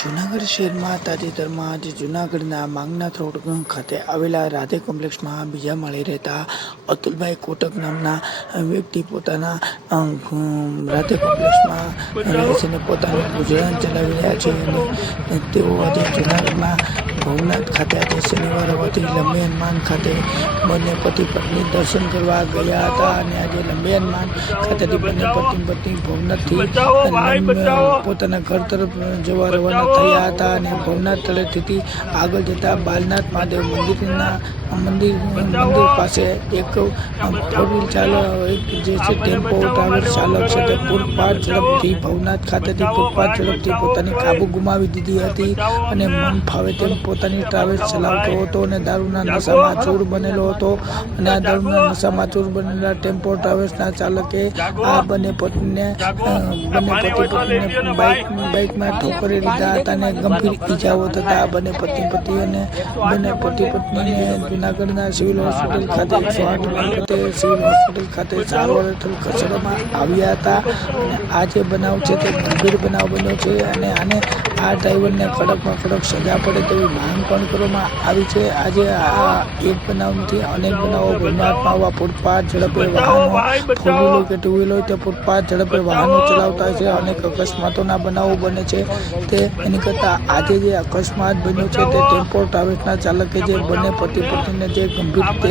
જૂનાગઢ શહેરમાં તાજેતરમાં આજે જૂનાગઢના માંગનાથ રોડ ખાતે આવેલા રાધે કોમ્પ્લેક્સમાં બીજા મળી રહેતા અતુલભાઈ કોટક નામના વ્યક્તિ પોતાના રાધે કોમ્પ્લેક્સમાં રહે છે અને પોતાનું ગુજરાન ચલાવી રહ્યા છે. અને તેઓ આજે જૂનાગઢમાં ભવનાથ ખાતે આજે શનિવાર હોવાથી લંબે માન ખાતે બંને પતિ પત્ની દર્શન કરવા ગયા હતા અને આજે લંબે હનુમાન ખાતેથી બંને પતિ પત્ની ભવનાથથી પોતાના ઘર તરફ જવા રવાના થયા હતા અને ભવનાથ તળેટીથી આગળ જતા બાલનાથ મહાદેવ મંદિરના મંદિર મંદિર પાસે એક ફોર વ્હીલ ચાલક જે છે ટેમ્પો ટ્રાવેલ ચાલક છે તે પૂરપાટ ઝડપથી ભવનાથ ખાતેથી પૂરપાટ ઝડપથી પોતાની કાબુ ગુમાવી દીધી હતી અને મન ફાવે તેમ પોતાની ટ્રાવેલ્સ ચલાવતો હતો અને દારૂના નશામાં ચૂર બનેલો હતો. અને આ દારૂના નશામાં ચૂર બનેલા ટેમ્પો ટ્રાવેલ્સના ચાલકે આ બંને પત્નીને બંને પતિ પત્નીને બાઇક બાઇકમાં ઠોકરી લીધા હતા અને ગંભીર ઈજાઓ થતા બંને પતિ પતિ અને બંને પતિ પત્નીને જુનાગઢના સિવિલ હોસ્પિટલ ખાતે એકસો આઠ ખાતે સિવિલ હોસ્પિટલ ખાતે સારવાર હેઠળ ખસેડવામાં આવ્યા હતા. અને આ જે બનાવ છે તે ગંભીર બનાવ બન્યો છે અને આને આ ડ્રાઈવરને કડકમાં કડક સજા પડે તેવી માંગ પણ કરવામાં આવી છે. આજે આ એક બનાવ નથી અનેક બનાવો ભવનાથમાં આવા ફૂટપાથ, ઝડપે વાહનો ફોર વ્હીલર કે ટુ વ્હીલર તે ફૂટપાથ, ઝડપે વાહનો ચલાવતા છે. અનેક અકસ્માતોના બનાવો બને છે. તે એની કરતાં આજે જે અકસ્માત બન્યો છે તે ટેમ્પો ટ્રાવેલ્સના ચાલકે જે બંને પતિ પત્નીને જે ગંભીર રીતે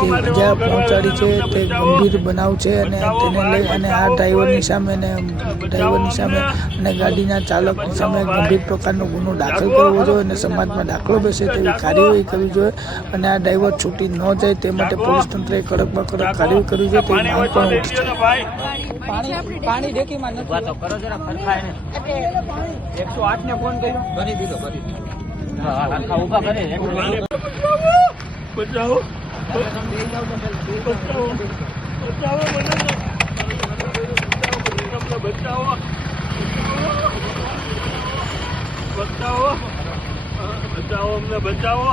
તે ઇજા પહોંચાડી છે તે ગંભીર બનાવ છે અને તેને લઈ અને આ ડ્રાઈવરની સામે અને ડ્રાઈવરની સામે અને ગાડીના ચાલકની સામે ગંભીર પ્રકારનો ગુનો દાખલ કરવો જોઈએ અને સમાજમાં દાખલો બેસે તેવી કાર્યવાહી કરવી જોઈએ અને આ ડ્રાઈવર છૂટી ન જાય તે માટે પોલીસ તંત્રએ કડકમાં કડક કાર્યવાહી કરવી જોઈએ તેવી માંગ પણ ઉઠી છે પાણી પાણી ડેકીમાં નથી. વાતો કરો જરા ફરખાય ને. એકસો આઠ ને ફોન કર્યો. કરી દીધો કરી દીધો. હા આખા ઊભા કરે એક મિનિટ. બચાવો તમે બે જાઓ તો પેલા બે બચાવો બચાવો મને બચાવો બચાવો બચાવો અમને બચાવો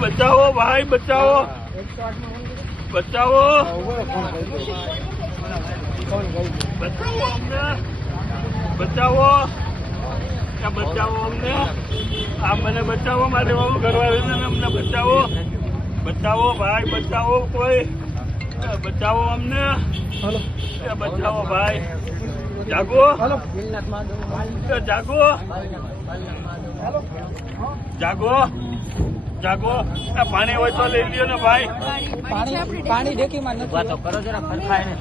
બચાવો ભાઈ બચાવો એકસો આઠમાં બચાવો ફોન કર્યો ફોન કર્યો બચાવો અમને બચાવો આ બચાવો અમને આ મને બચાવો મારે બાબુ ઘરવાળીને અમને બચાવો બચાવો ભાઈ બચાવો કોઈ. એ બચાવો અમને. હલો. બચાવો ભાઈ. જાગો. જાગો. જાગો. જાગો. આ પાણી હોય તો લઈ લ્યો ને ભાઈ. પાણી પાણી ડેકીમાં નથી. વાતો કરો જરા ફરખાય ને.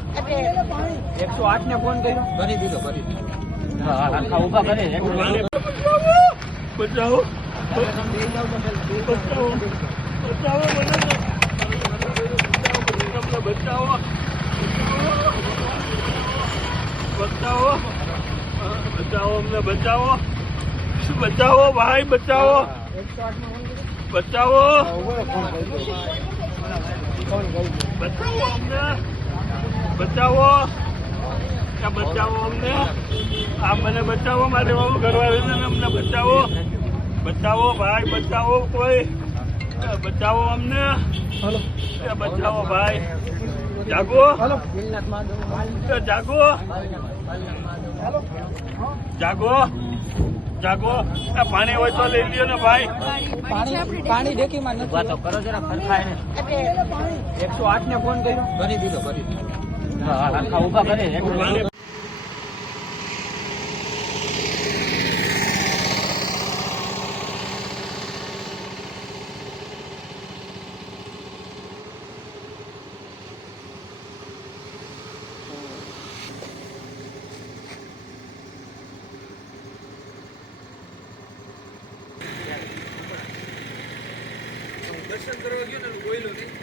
એકસો આઠ ને ફોન કર્યો. કરી દીધો કરી દીધો. આખા ઊભા કરે બચાવો બચાવો બચાવો મને બચાવો બચાવો બચાવો અમને બચાવો બચાવો ભાઈ બચાવો બચાવો બચાવો અમને બચાવો બચાવો અમને આ મને બચાવો મારે બાબુ ઘરવાળીને અમને બચાવો બચાવો ભાઈ બચાવો કોઈ બચાવો અમને. હલો. બચાવો ભાઈ. જાગો. જાગો. જાગો. જાગો. આ પાણી હોય તો લઈ લ્યો ને ભાઈ. પાણી પાણી ડેકીમાં નથી. વાતો કરો જરા ફરખાય ને. એકસો આઠ ને ફોન કર્યો. કરી દીધો કરી દીધો. હા આખા ઊભા કરે એક મિનિટ. એક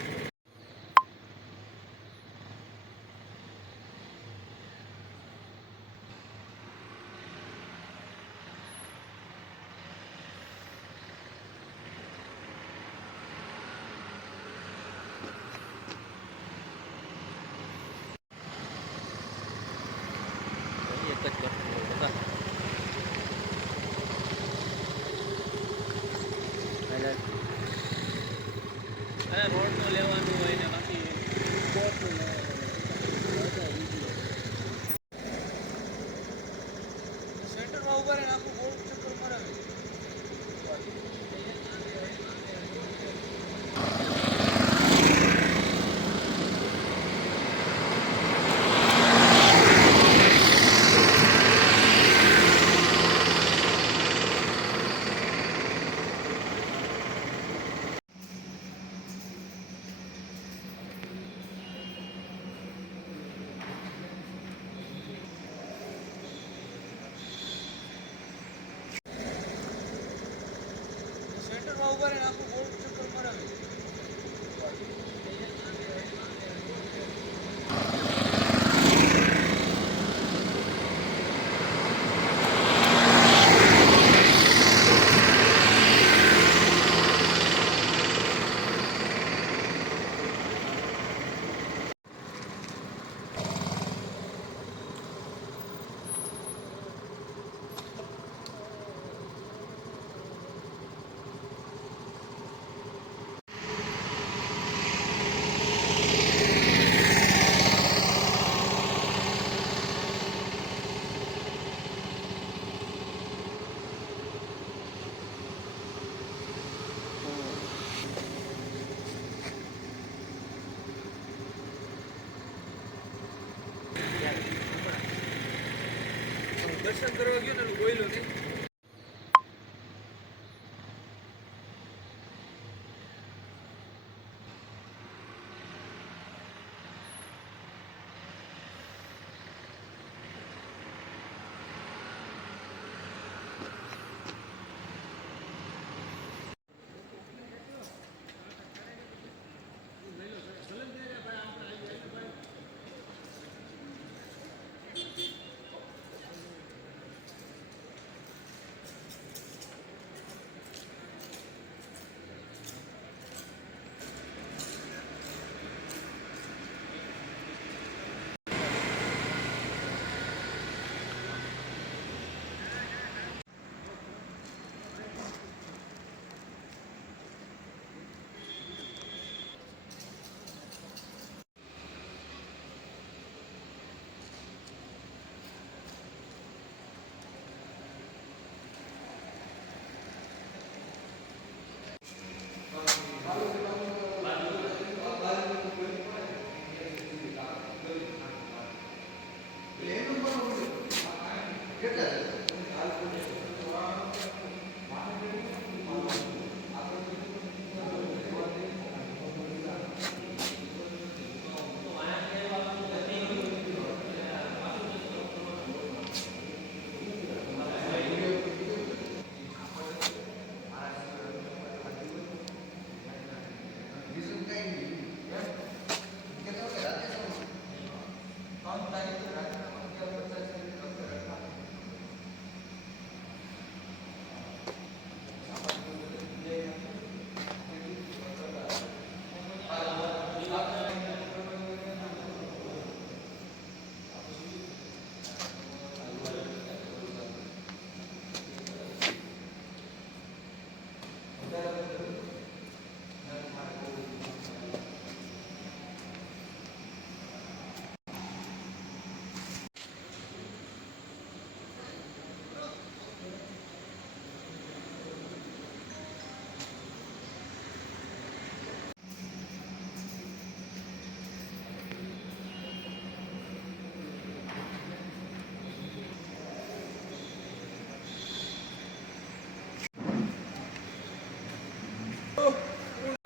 દર્શન કરવા ગયો ને બોલ્યો નહીં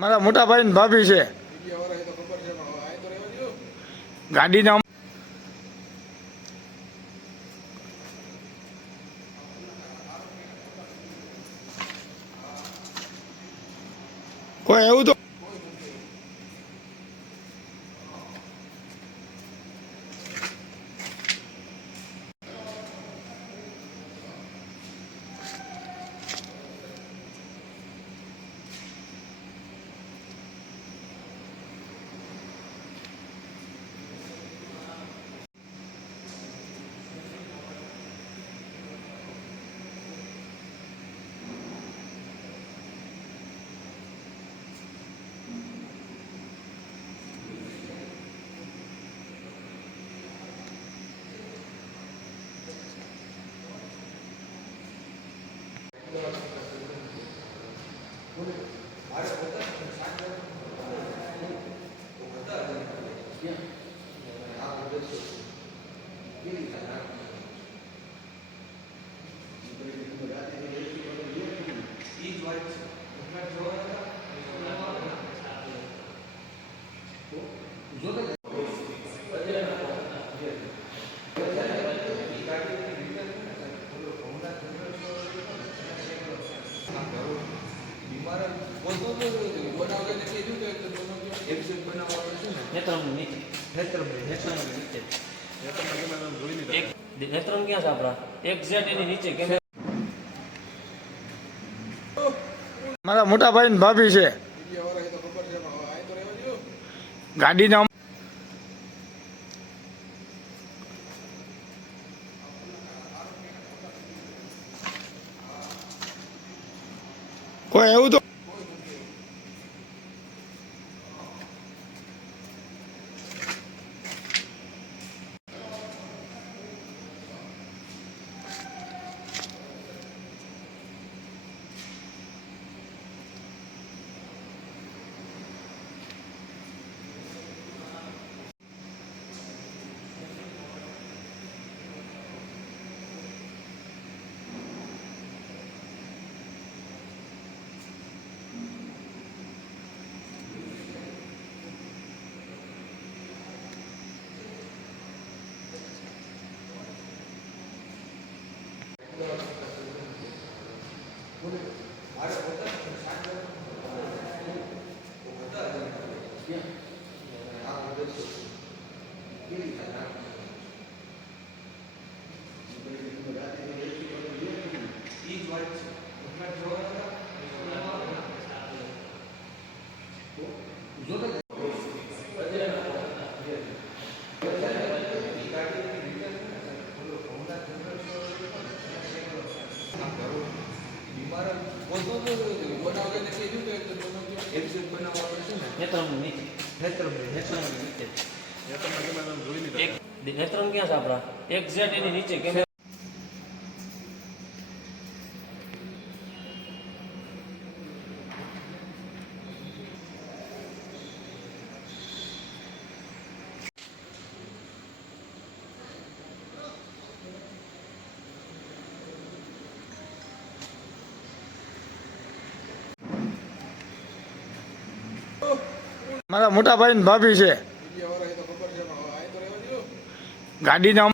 મારા મોટા ભાઈ ને ભાભી છે. ગાડી ના કોઈ એવું તો નીચે. નીચે. નેત્રમ ક્યાં છે આપણા? એક્ઝેક્ટ એની નીચે કેમ? મારા મોટા ભાઈ ને ભાભી છે. ગાડીના કોઈ એવું તો ક્યાં છે આપણા. એક્ઝેક્ટ એની નીચે કેમ મારા મોટા ભાઈ ને ભાભી છે. ગાડીના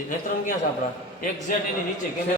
નેત્રમ ક્યાં છે આપણા? એક્ઝેક્ટ એની નીચે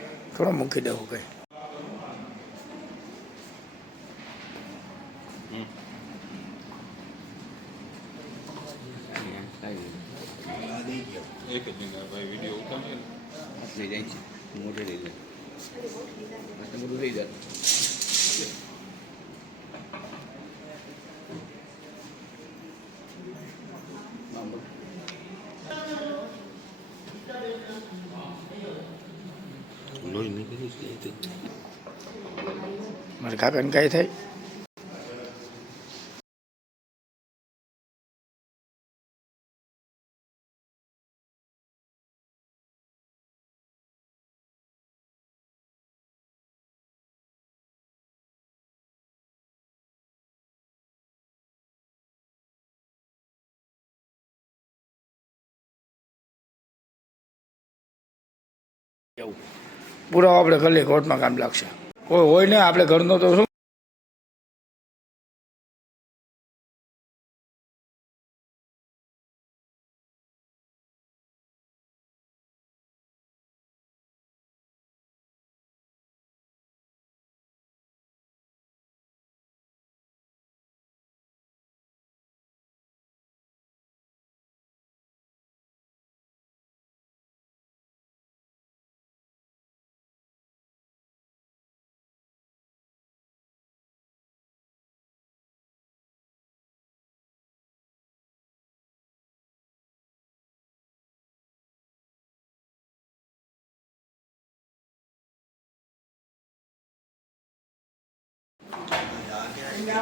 થોડો મૂકી દેવું કઈ. એક જ ભાઈ વીડિયો લઈ જાય છે મોટે લઈ જાય મોટું લઈ જાય લોહી નીકળી છે મારા કાકાને કાંઈ થાય પૂરો આપણે કરી લઈએ કોર્ટમાં કામ લાગશે કોઈ હોય ને આપણે ઘરનો તો શું काय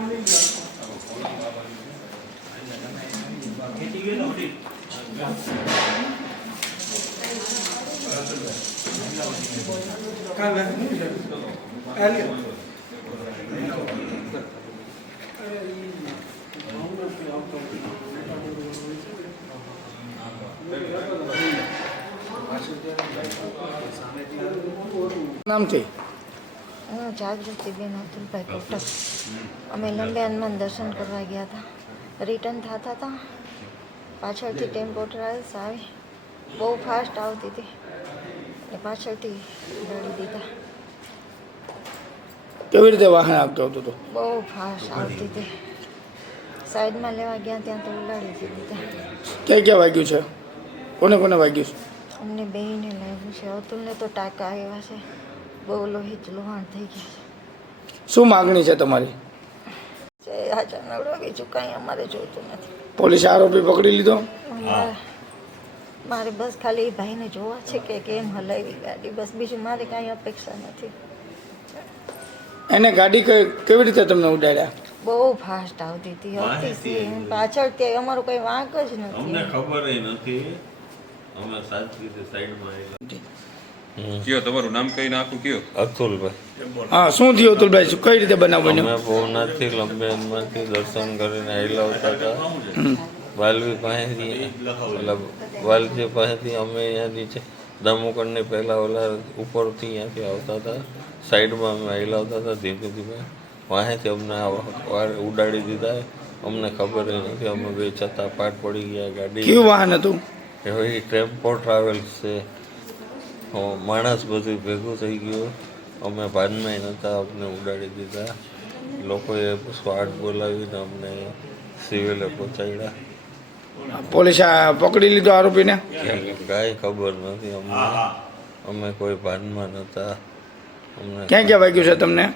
নাম কি હું જાગૃતિબેન અતુલભાઈ કોટક. અમે લંબે હનુમાન દર્શન કરવા ગયા હતા. રિટર્ન થતા હતા. પાછળથી ટેમ્પો ટ્રાવેલ્સ આવી. બહુ ફાસ્ટ આવતી હતી. એટલે પાછળથી દોડી દીધા. કેવી રીતે વાહન આવતો હતો તો? બહુ ફાસ્ટ આવતી હતી. સાઈડમાં લેવા ગયા ત્યાં તો ઉડાડી દીધા. ક્યાં ક્યાં વાગ્યું છે? કોને કોને વાગ્યું છે? અમને બેને લાગ્યું છે. અતુલને તો ટાંકા આવ્યા છે. બહુ લોહી લોહાણ થઈ ગયા શું માગણી છે તમારી? હાજર નવડો બીજું કાંઈ અમારે જોઈતું નથી. પોલીસ આરોપી પકડી લીધો? મારે મારે બસ ખાલી એ ભાઈને જોવા છે કે કેમ હલાવી ગાડી. બસ બીજું મારે કાંઈ અપેક્ષા નથી. એને ગાડી કઈ- કેવી રીતે તમને ઉડાડ્યા? બહુ ફાસ્ટ આવતી હતી પાછળ ત્યાં અમારો કંઈ વાંક જ અમને નથી ખબર નથી. અમે સાચી રીતે સાઈડમાં આવેલા. કયો તમારું નામ કઈ નાખું કયો? અતુલભાઈ. હા શું થયું અતુલભાઈ? શું- કઈ રીતે બનાવ અમે ભવનાથથી લંબેનમાંથી દર્શન કરીને આવેલા હતા. વાલવી પાસેથી મતલબ વાલજી પાસેથી અમે અહીંયાથી છે દામોકરની પહેલાં ઓલા ઉપરથી અહીંયાથી આવતા હતા. સાઈડમાં અમે આવેલા આવતા હતા ધીમે ધીમે. વાહેથી અમને વાર ઉડાડી દીધા. અમને ખબર નથી અમે બે છતાં પાટ પડી ગયા ગાડી. કયું વાહન હતું? એ ટેમ્પો ટ્રાવેલ્સ છે. માણસ બધું ભેગું થઈ ગયું. અમે ભાનમાં નહોતા અમને ઉડાડી દીધા. લોકોએ સ્વાટ બોલાવીને અમને સિવિલે પહોંચાડ્યા. પોલીસે પકડી લીધો આરોપીને? કાંઈ ખબર નથી અમને. અમે કોઈ ભાનમાં નહોતા. અમને ક્યાં ક્યાં વાગ્યું છે તમને?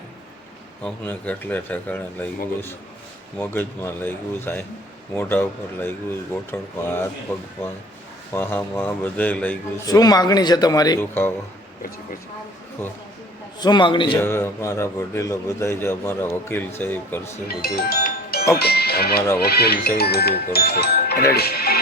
અમને કેટલે ઠેકાણે લઈ ગયું મગજમાં લઈ ગયું સાહેબ મોઢા ઉપર લઈ ગયું ગોઠણમાં હાથ પગમાં વાહામાં બધે લઈ ગયું છે. શું માગણી છે તમારી? દુખાવો શું માગણી છે? હવે અમારા વડીલો બધા જે અમારા વકીલ છે એ કરશે બધું. ઓકે. અમારા વકીલ છે એ બધું કરશે. રેડી